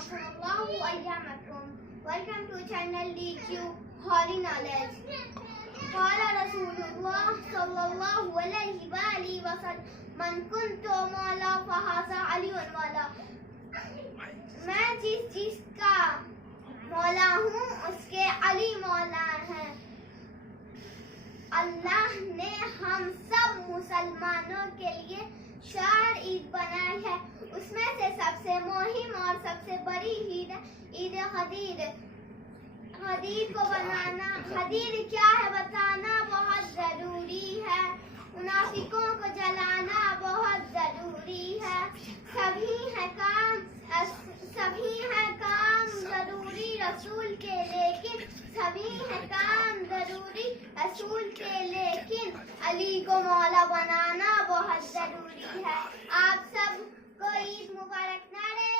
Rahmatullahu ayyamakum. Welcome to channel DQ Holy Knowledge. قال رسول الله صلى الله عليه وآله وسلم من كنت مولا فهذا علي مولا. میں جس چیز کا مولا ہوں اس کے علی مولا ہیں. اللہ نے ہم سب مسلمانوں کے لیے 4 عید بنائی ہے. اس میں سے سب سے مہم اور سب سے بڑی عید عید غدیر. غدیر کو بنانا، غدیر کیا ہے بتانا بہت ضروری ہے. منافقوں کو جلانا بہت ضروری ہے. سبھی ہے کام ضروری رسول کے، لیکن سبھی ہے کام ضروری رسول کے، لیکن علی کو مولا بنانا بہت ضروری ہے. آپ سب کو عید مبارک. نعرہ